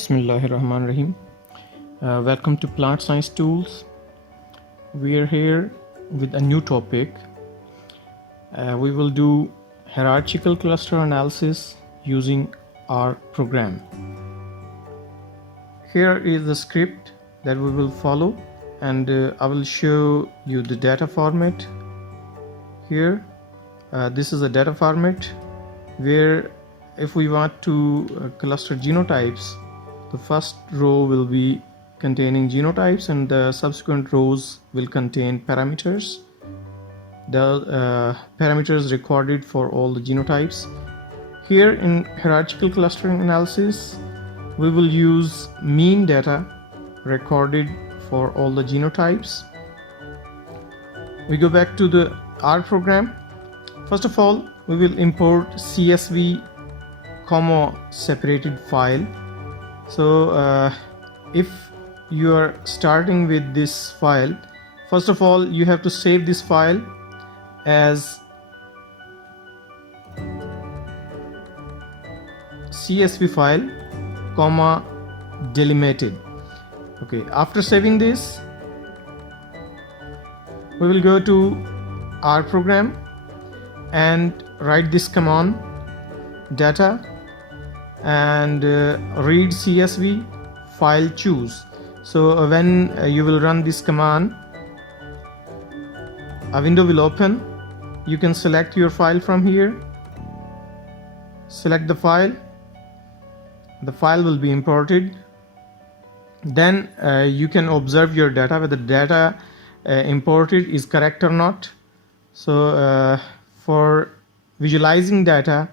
Bismillahirrahmanirrahim. Welcome to Plant Science Tools. We are here with a new topic. We will do hierarchical cluster analysis using our program. Here is the script that we will follow, and I will show you the data format. Here, this is a data format where if we want to cluster genotypes, the first row will be containing genotypes and the subsequent rows will contain parameters. The parameters recorded for all the genotypes. Here in hierarchical clustering analysis, we will use mean data recorded for all the genotypes. We go back to the R program. First of all, we will import CSV separated file. So if you are starting with this file, first of all you have to save this file as CSV file delimited. Okay, after saving this, we will go to our program and write this command data and read CSV file choose. So when you will run this command, a window will open. You can select your file from here, select the file will be imported. Then you can observe your data, whether the data imported is correct or not. So for visualizing data,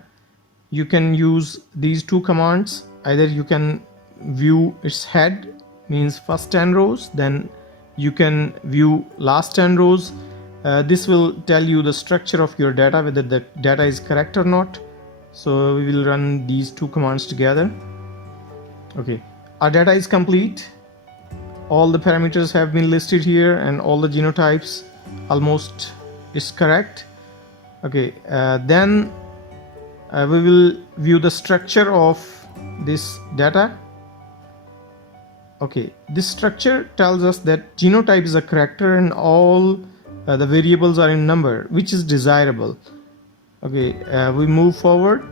you can use these two commands. Either you can view its head, means first 10 rows, then you can view last 10 rows. This will tell you the structure of your data, whether the data is correct or not. So we will run these two commands together. Okay, our data is complete. All the parameters have been listed here and all the genotypes almost is correct. Okay, then we will view the structure of this data. Okay, this structure tells us that genotype is a character and all the variables are in number, which is desirable. Okay, we move forward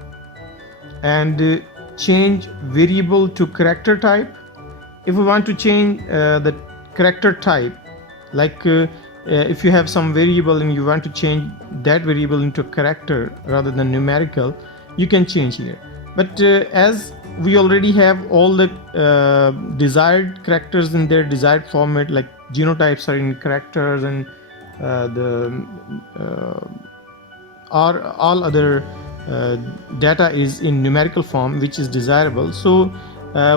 and change variable to character type. If we want to change the character type, like if you have some variable and you want to change that variable into character rather than numerical, you can change here. But as we already have all the desired characters in their desired format, like genotypes are in characters and all other data is in numerical form, which is desirable. So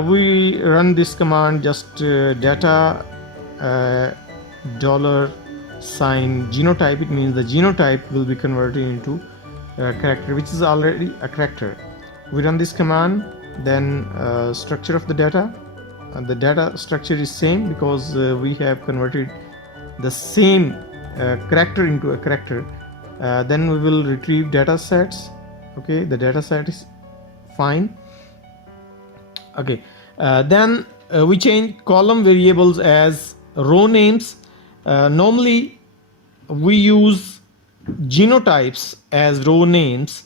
we run this command, just data $sign genotype. It means the genotype will be converted into character, which is already a character. We run this command, then structure of the data, and the data structure is same because we have converted the same character into a character. Then we will retrieve data sets. Okay, the data set is fine. Okay, then we change column variables as row names. Normally we use genotypes as row names,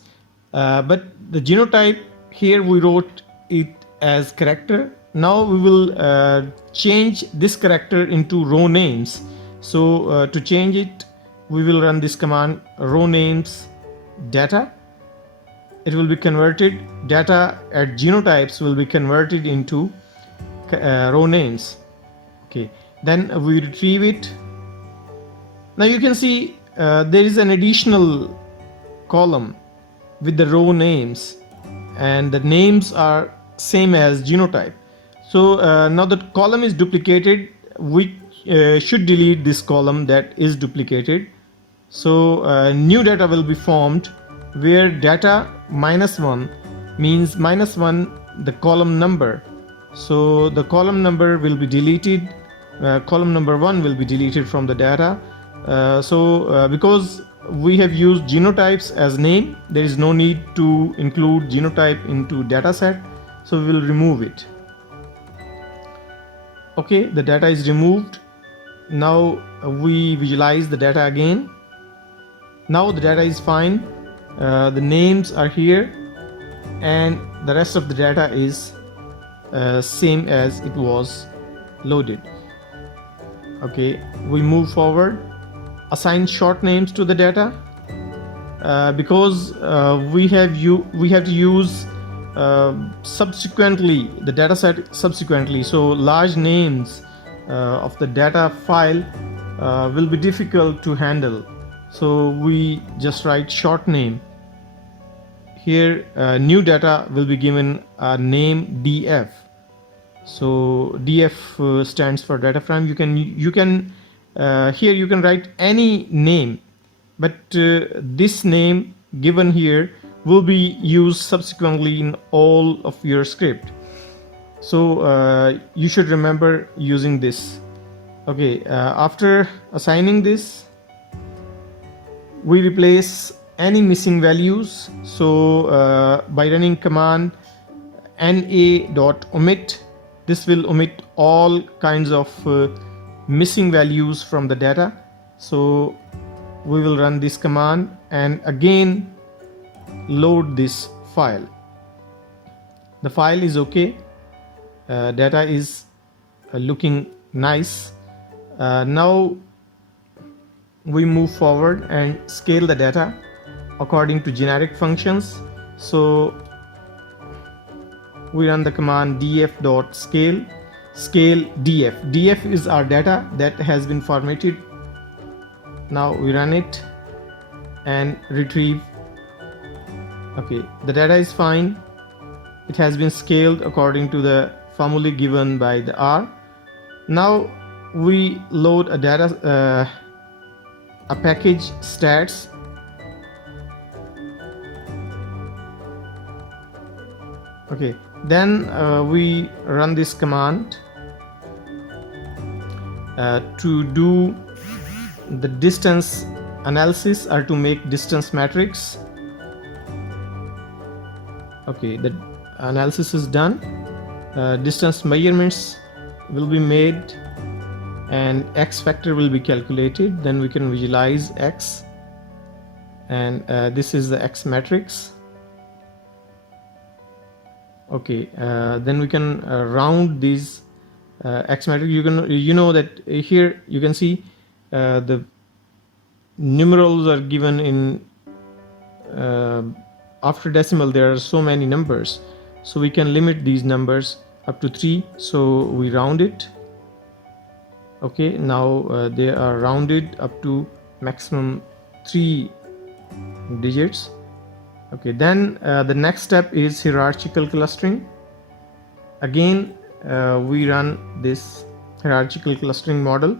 but the genotype here we wrote it as character. Now we will change this character into row names. So to change it, we will run this command row names data. It will be converted, data at genotypes will be converted into row names. Okay, then we retrieve it. Now you can see there is an additional column with the row names and the names are same as genotype. So now the column is duplicated. We should delete this column that is duplicated. So new data will be formed where data -1 means -1 the column number. So the column number will be deleted. Column number 1 will be deleted from the data. Because we have used genotypes as name, there is no need to include genotype into data set, so we will remove it. Okay, the data is removed. Now we visualize the data again. Now the data is fine. The names are here, and the rest of the data is same as it was loaded. Okay, we move forward. Assign short names to the data. Because we have to use subsequently the data set subsequently, so large names of the data file will be difficult to handle, so we just write short name here. New data will be given a name df. So df stands for data frame. You can here you can write any name, but this name given here will be used subsequently in all of your script, so you should remember using this. Okay, after assigning this, we replace any missing values. So by running command na.omit, this will omit all kinds of missing values from the data. So we will run this command and again load this file. The file is okay. Data is looking nice. Now we move forward and scale the data according to generic functions. So we run the command df.scale, scale df. Df is our data that has been formatted. Now we run it and retrieve. Okay, the data is fine. It has been scaled according to the formula given by the R. Now we load a data a package stats. Okay, then we run this command to do the distance analysis or to make distance matrix. Okay, the analysis is done. Distance measurements will be made and x factor will be calculated. Then we can visualize x, and this is the x matrix. Okay, then we can round these x matrix. You know that here you can see the numerals are given in after decimal. There are so many numbers, so we can limit these numbers up to 3, so we round it. Okay, now they are rounded up to maximum 3 digits. Okay, then the next step is hierarchical clustering. Again we run this hierarchical clustering model.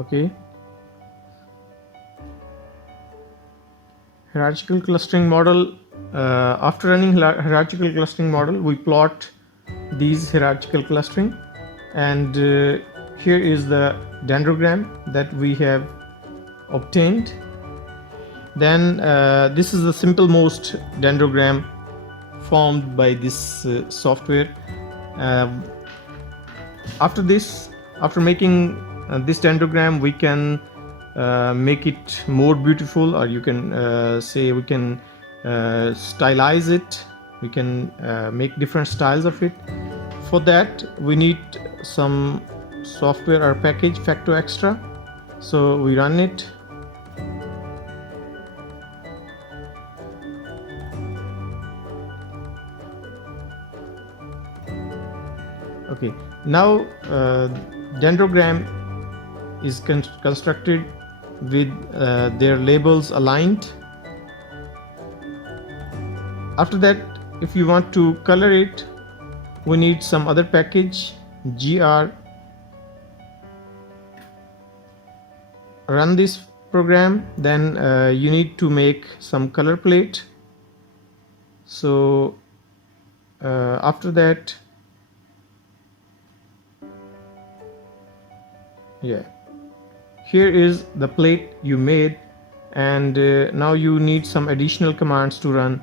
Okay, hierarchical clustering model. After running hierarchical clustering model, we plot these hierarchical clustering, and here is the dendrogram that we have obtained. Then this is the simple most dendrogram formed by this software. After making this dendrogram, we can make it more beautiful, or you can say we can stylize it. We can make different styles of it. For that we need some software or package, Facto Extra. So we run it. Okay, now dendrogram is constructed with their labels aligned. After that, if you want to color it, we need some other package, gr. Run this program, then you need to make some color plate. So after that, yeah, here is the plate you made, and now you need some additional commands to run.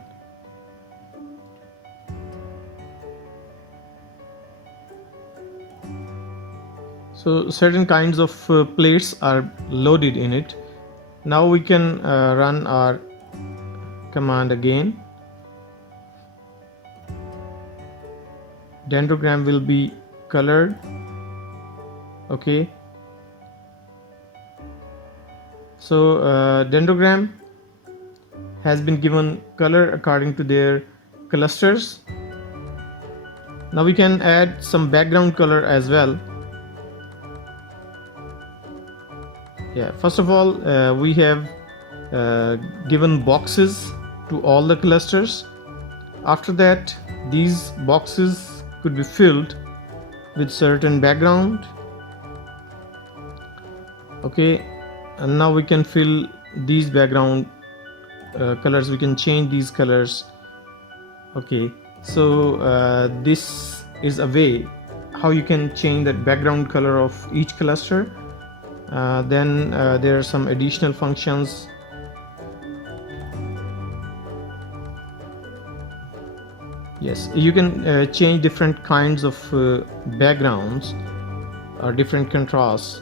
So certain kinds of plates are loaded in it. Now we can run our command again. Dendrogram will be colored. Okay, so dendrogram has been given color according to their clusters. Now we can add some background color as well. Yeah, first of all, we have given boxes to all the clusters. After that, these boxes could be filled with certain background. Okay, and now we can fill these background colors. We can change these colors. Okay, so this is a way how you can change the background color of each cluster. Then there are some additional functions. Yes, you can change different kinds of backgrounds or different contrasts.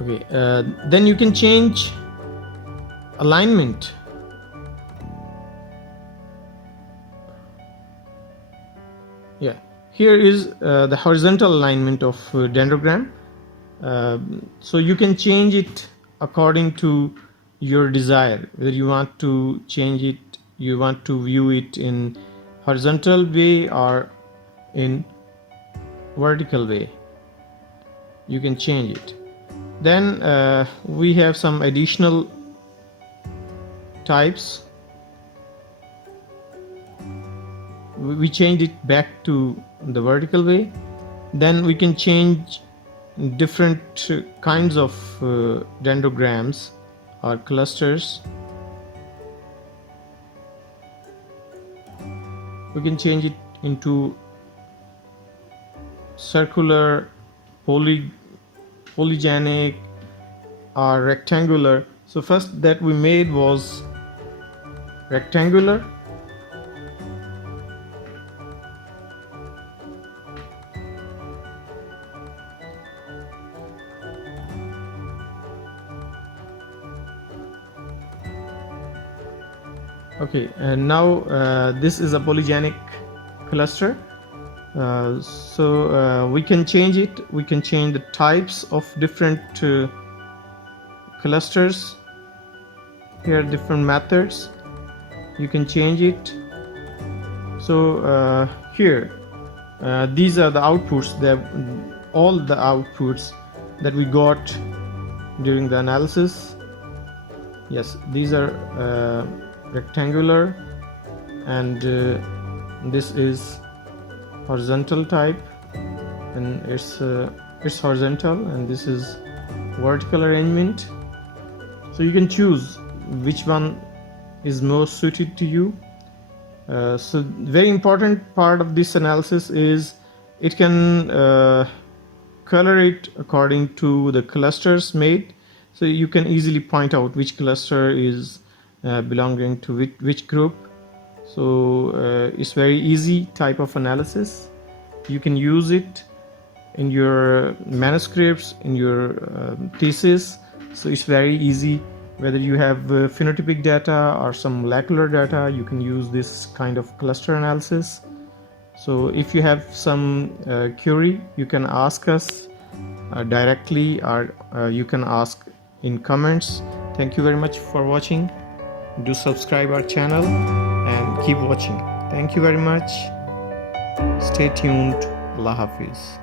Okay, then you can change alignment. Yeah, here is the horizontal alignment of dendrogram. So you can change it according to your desire, whether you want to change it, you want to view it in horizontal way or in vertical way. You can change it. Then we have some additional types. We changed it back to the vertical way. Then we can change different kinds of dendrograms or clusters. We can change it into circular, polygenic or rectangular. So first that we made was rectangular. Okay, and now this is a polygenic cluster. So we can change it. We can change the types of different clusters. Here are different methods. You can change it. So here these are the outputs, all the outputs that we got during the analysis. Yes, these are rectangular, and this is horizontal type, and it's horizontal, and this is vertical arrangement. So you can choose which one is most suited to you. So very important part of this analysis is it can color it according to the clusters made. So you can easily point out which cluster is belonging to which group. So it's very easy type of analysis. You can use it in your manuscripts, in your thesis. So it's very easy. Whether you have phenotypic data or some molecular data, you can use this kind of cluster analysis. So if you have some query, you can ask us directly, or you can ask in comments. Thank you very much for watching. Do subscribe our channel and keep watching. Thank you very much. Stay tuned. Allah Hafiz.